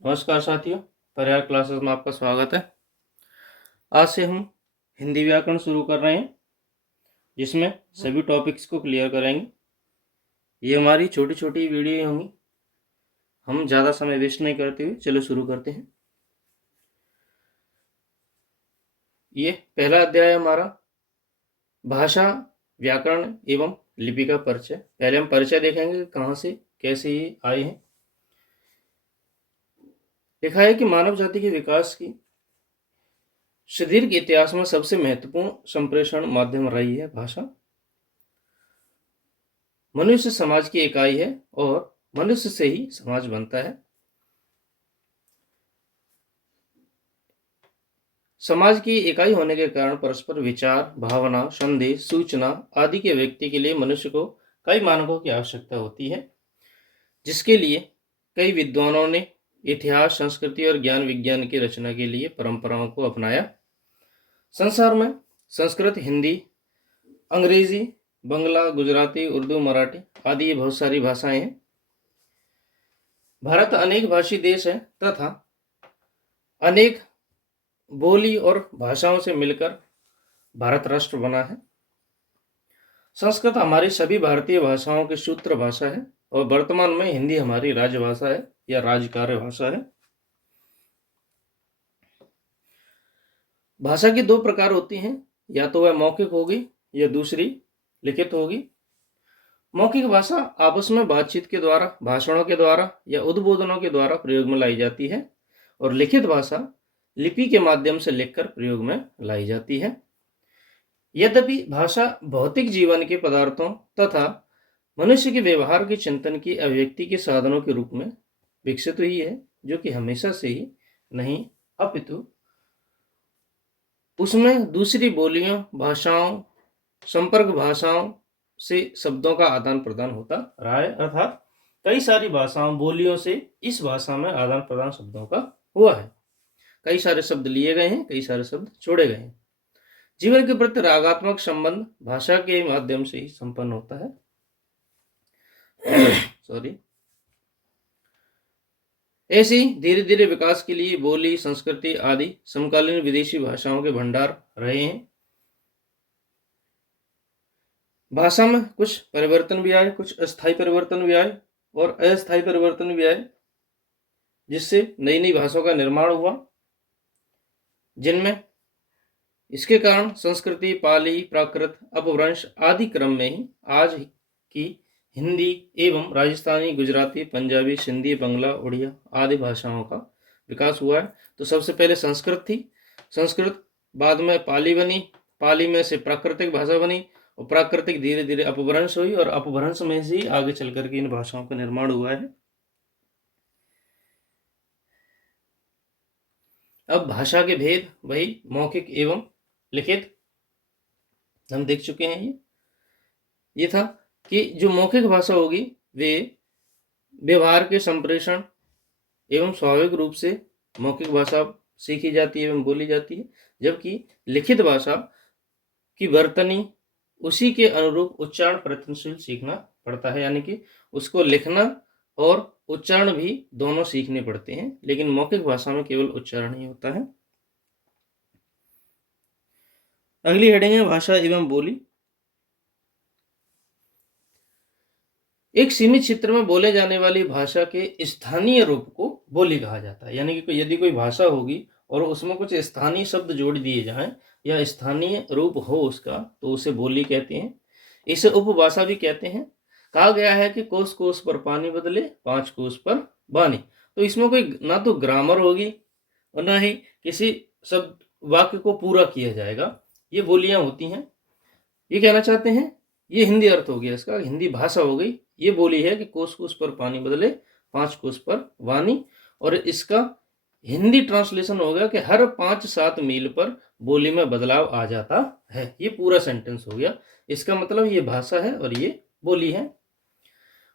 नमस्कार साथियों, पर्याय क्लासेस में आपका स्वागत है। आज से हम हिंदी व्याकरण शुरू कर रहे हैं, जिसमें सभी टॉपिक्स को क्लियर करेंगे। ये हमारी छोटी छोटी वीडियो होंगी। हम ज़्यादा समय वेस्ट नहीं करते हुए चलो शुरू करते हैं। ये पहला अध्याय है हमारा, भाषा, व्याकरण एवं लिपि का परिचय। पहले हम परिचय देखेंगे, कहाँ से कैसे ये आए हैं। लिखा है कि मानव जाति के विकास की सुदीर्घ इतिहास में सबसे महत्वपूर्ण संप्रेषण माध्यम रही है भाषा। मनुष्य समाज की इकाई है और मनुष्य से ही समाज बनता है। समाज की इकाई होने के कारण परस्पर विचार, भावना, संदेश, सूचना आदि के व्यक्ति के लिए मनुष्य को कई मानकों की आवश्यकता होती है, जिसके लिए कई विद्वानों ने इतिहास, संस्कृति और ज्ञान विज्ञान की रचना के लिए परंपराओं को अपनाया। संसार में संस्कृत, हिंदी, अंग्रेजी, बंगला, गुजराती, उर्दू, मराठी आदि बहुत सारी भाषाएं हैं। भारत अनेक भाषी देश है तथा अनेक बोली और भाषाओं से मिलकर भारत राष्ट्र बना है। संस्कृत हमारी सभी भारतीय भाषाओं की सूत्र भाषा है और वर्तमान में हिंदी हमारी राजभाषा है या राजकार्य भाषा है। भाषा की दो प्रकार होती हैं, या तो वह मौखिक होगी या दूसरी लिखित होगी। मौखिक भाषा आपस में बातचीत के द्वारा, भाषणों के द्वारा या उद्बोधनों के द्वारा प्रयोग में लाई जाती है, और लिखित भाषा लिपि के माध्यम से लिखकर प्रयोग में लाई जाती है। यद्यपि भाषा भौतिक जीवन के पदार्थों तथा मनुष्य के व्यवहार के चिंतन की अभिव्यक्ति के साधनों के रूप में विकसित हुई है, जो कि हमेशा से ही नहीं अपितु उसमें दूसरी बोलियों, भाषाओं, संपर्क भाषाओं से शब्दों का आदान प्रदान होता रहा है। अर्थात कई सारी भाषाओं, बोलियों से इस भाषा में आदान प्रदान शब्दों का हुआ है। कई सारे शब्द लिए गए हैं, कई सारे शब्द छोड़े गए हैं। जीवन के प्रति रागात्मक संबंध भाषा के माध्यम से ही संपन्न होता है। सॉरी। ऐसे ही धीरे धीरे विकास के लिए बोली, संस्कृति आदि समकालीन विदेशी भाषाओं के भंडार रहे हैं। भाषा में कुछ परिवर्तन भी आए, कुछ अस्थायी परिवर्तन भी आए और अस्थायी परिवर्तन भी आए, जिससे नई नई भाषाओं का निर्माण हुआ, जिनमें इसके कारण संस्कृति, पाली, प्राकृत, अपभ्रंश आदि क्रम में ही आज की हिंदी एवं राजस्थानी, गुजराती, पंजाबी, सिंधी, बंगला, उड़िया आदि भाषाओं का विकास हुआ है। तो सबसे पहले संस्कृत थी, संस्कृत बाद में पाली बनी, पाली में से प्राकृतिक भाषा बनी और प्राकृतिक धीरे धीरे अपभ्रंश हुई और अपभ्रंश में से ही आगे चल करके इन भाषाओं का निर्माण हुआ है। अब भाषा के भेद वही मौखिक एवं लिखित हम देख चुके हैं। ये था कि जो मौखिक भाषा होगी वे व्यवहार के संप्रेषण एवं स्वाभाविक रूप से मौखिक भाषा सीखी जाती है एवं बोली जाती है, जबकि लिखित भाषा की वर्तनी उसी के अनुरूप उच्चारण प्रयत्नशील सीखना पड़ता है, यानी कि उसको लिखना और उच्चारण भी दोनों सीखने पड़ते हैं, लेकिन मौखिक भाषा में केवल उच्चारण ही होता है। अगली हेडिंग है भाषा एवं बोली। एक सीमित क्षेत्र में बोले जाने वाली भाषा के स्थानीय रूप को बोली कहा जाता है, यानी कि यदि कोई भाषा होगी और उसमें कुछ स्थानीय शब्द जोड़ दिए जाएं या स्थानीय रूप हो उसका, तो उसे बोली कहते हैं। इसे उपभाषा भी कहते हैं। कहा गया है कि कोस कोस पर पानी बदले, 5 कोस पर वाणी। तो इसमें कोई ना तो ग्रामर होगी और ना ही किसी शब्द वाक्य को पूरा किया जाएगा। ये बोलियां होती हैं। ये कहना चाहते हैं, ये हिंदी अर्थ हो गया इसका, हिंदी भाषा हो गई। ये बोली है कि कोस कोस पर पानी बदले, 5 कोस पर वाणी। और इसका हिंदी ट्रांसलेशन हो गया कि हर 5-7 मील पर बोली में बदलाव आ जाता है। ये पूरा सेंटेंस हो गया। इसका मतलब ये भाषा है और ये बोली है।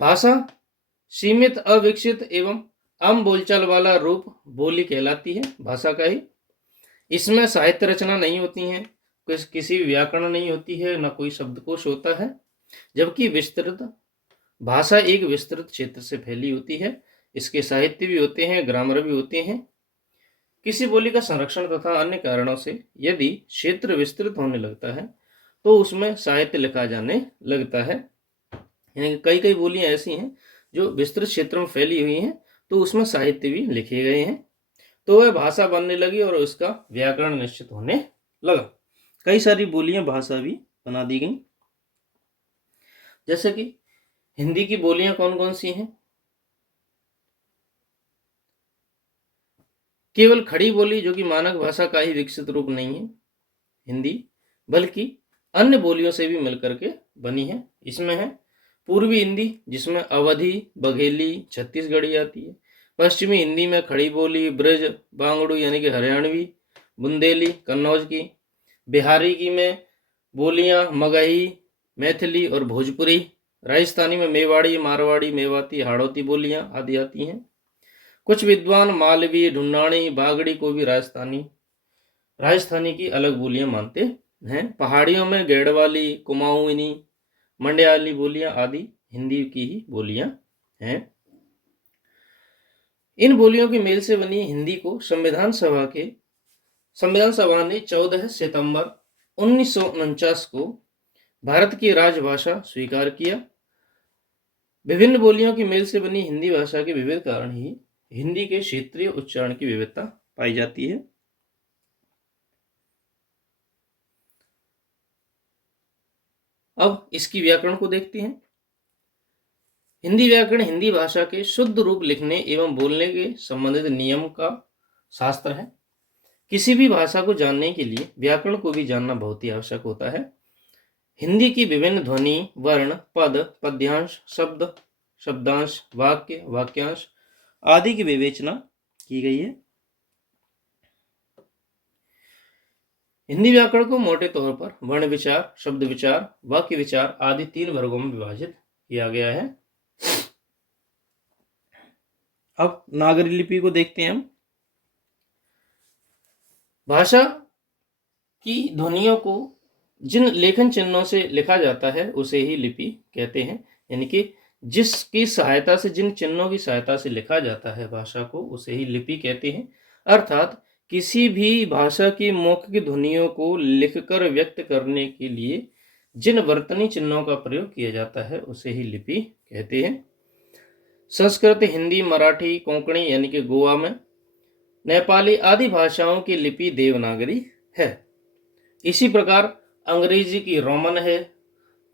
भाषा सीमित, अविकसित एवं आम बोलचाल वाला रूप बोली कहलाती है, भाषा का ही। इसमें साहित्य रचना नहीं होती है, किसी व्याकरण नहीं होती है, ना कोई शब्दकोश होता है। जबकि विस्तृत भाषा एक विस्तृत क्षेत्र से फैली होती है। इसके साहित्य भी होते हैं, ग्रामर भी होते हैं। किसी बोली का संरक्षण तथा अन्य कारणों से यदि क्षेत्र विस्तृत होने लगता है तो उसमें साहित्य लिखा जाने लगता है। यानी कई कई बोलियां ऐसी हैं जो विस्तृत क्षेत्र में फैली हुई हैं, तो उसमें साहित्य भी लिखे गए हैं, तो वह भाषा बनने लगी और उसका व्याकरण निश्चित होने लगा। कई सारी बोलियां भाषा भी बना दी गई। जैसे कि हिंदी की बोलियां कौन कौन सी हैं? केवल खड़ी बोली जो कि मानक भाषा का ही विकसित रूप नहीं है हिंदी, बल्कि अन्य बोलियों से भी मिलकर के बनी है। इसमें है पूर्वी हिंदी, जिसमें अवधी, बघेली, छत्तीसगढ़ी आती है। पश्चिमी हिंदी में खड़ी बोली, ब्रज, बांगड़ू यानी कि हरियाणवी, बुंदेली, कन्नौज की। बिहारी की में बोलियां मगही, मैथिली और भोजपुरी। राजस्थानी में मेवाड़ी, मारवाड़ी, मेवाती, हाड़ौती बोलियां आदि आती हैं। कुछ विद्वान मालवी, ढूंढानी, बागड़ी को भी राजस्थानी की अलग बोलियां मानते हैं। पहाड़ियों में गेड़वाली, कुमाऊनी, मंडयाली बोलियां आदि हिंदी की ही बोलियां हैं। इन बोलियों के मेल से बनी हिंदी को संविधान सभा ने 14 सितंबर 1949 को भारत की राजभाषा स्वीकार किया। विभिन्न बोलियों की मेल से बनी हिंदी भाषा के विविध कारण ही हिंदी के क्षेत्रीय उच्चारण की विविधता पाई जाती है। अब इसकी व्याकरण को देखते हैं। हिंदी व्याकरण हिंदी भाषा के शुद्ध रूप लिखने एवं बोलने के संबंधित नियम का शास्त्र है। किसी भी भाषा को जानने के लिए व्याकरण को भी जानना बहुत ही आवश्यक होता है। हिंदी की विभिन्न ध्वनि, वर्ण, पद, पद्यांश, शब्द, शब्दांश, वाक्य, वाक्यांश आदि की विवेचना की गई है। हिंदी व्याकरण को मोटे तौर पर वर्ण विचार, शब्द विचार, वाक्य विचार आदि 3 वर्गों में विभाजित किया गया है। अब नागरी लिपि को देखते हैं हम। भाषा की ध्वनियों को जिन लेखन चिन्हों से लिखा जाता है उसे ही लिपि कहते हैं। यानी कि जिसकी सहायता से, जिन चिन्हों की सहायता से लिखा जाता है भाषा को, उसे ही लिपि कहते हैं। अर्थात किसी भी भाषा की मौखिक ध्वनियों को लिखकर व्यक्त करने के लिए जिन वर्तनी चिन्हों का प्रयोग किया जाता है उसे ही लिपि कहते हैं। संस्कृत, हिंदी, मराठी, कोंकणी यानी कि गोवा में, नेपाली आदि भाषाओं की लिपि देवनागरी है। इसी प्रकार अंग्रेजी की रोमन है,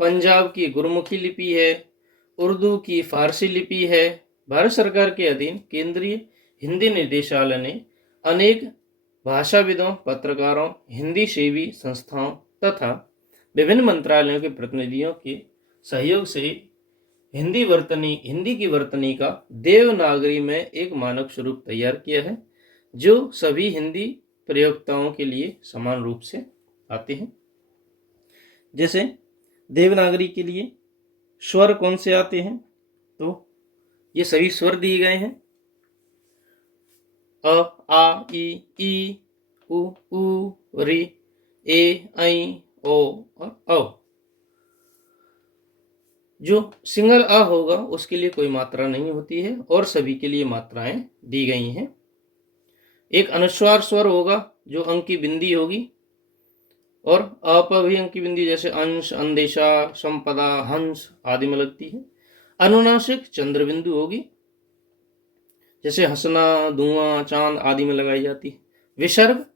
पंजाब की गुरमुखी लिपि है, उर्दू की फारसी लिपि है। भारत सरकार के अधीन केंद्रीय हिंदी निदेशालय ने अनेक भाषाविदों, पत्रकारों, हिंदी सेवी संस्थाओं तथा विभिन्न मंत्रालयों के प्रतिनिधियों के सहयोग से हिंदी की वर्तनी का देवनागरी में एक मानक स्वरूप तैयार किया है, जो सभी हिंदी प्रयोक्ताओं के लिए समान रूप से आते हैं। जैसे देवनागरी के लिए स्वर कौन से आते हैं? तो ये सभी स्वर दिए गए हैं: अ, आ, ई, उ, री, ए, ऐ, ओ और औ। जो सिंगल आ होगा उसके लिए कोई मात्रा नहीं होती है और सभी के लिए मात्राएं दी गई हैं। एक अनुस्वार स्वर होगा जो अंक की बिंदी होगी, और अ पर भी अंक की बिंदी, जैसे अंश, अंदेशा, संपदा, हंस आदि में लगती है। अनुनासिक चंद्र बिंदु होगी, जैसे हंसना, धुआं, चांद आदि में लगाई जाती है। विसर्ग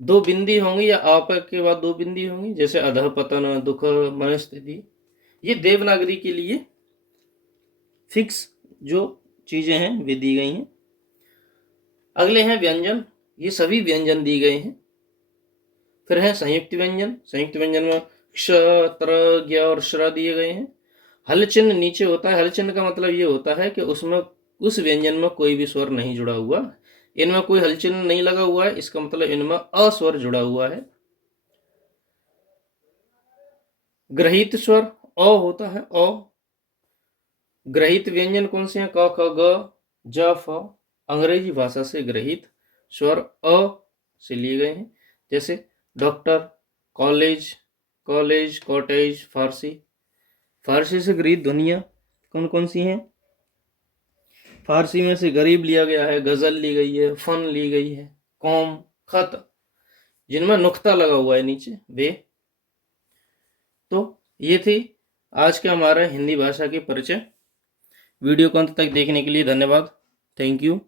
2 बिंदी होंगी या आप के बाद 2 बिंदी होंगी, जैसे अधः पतन, दुख, मनस्थिति। ये देवनागरी के लिए फिक्स जो चीजें हैं वे दी गई हैं। अगले हैं व्यंजन। ये सभी व्यंजन दी गए हैं। फिर है संयुक्त व्यंजन। संयुक्त व्यंजन में क्ष, त्र, ज्ञ और श्र दिए गए हैं। हल चिन्ह नीचे होता है। हल चिन्ह का मतलब ये होता है कि उसमें, उस व्यंजन में कोई भी स्वर नहीं जुड़ा हुआ। इनमें कोई हल चिन्ह नहीं लगा हुआ है, इसका मतलब इनमें अस्वर जुड़ा हुआ है। ग्रहित स्वर अ होता है, अ। ग्रहित व्यंजन कौन से हैं? क, ख, ग, ज, फ। अंग्रेजी भाषा से ग्रहित स्वर अ से लिए गए हैं, जैसे डॉक्टर, कॉलेज, कॉटेज। फारसी से गृहीत ध्वनियां कौन कौन सी हैं? फारसी में से गरीब लिया गया है, गजल ली गई है, फन ली गई है, कौम, खत, जिनमें नुक्ता लगा हुआ है नीचे वे। तो ये थी आज का हमारा हिंदी भाषा के परिचय। वीडियो को अंत तक देखने के लिए धन्यवाद। Thank you.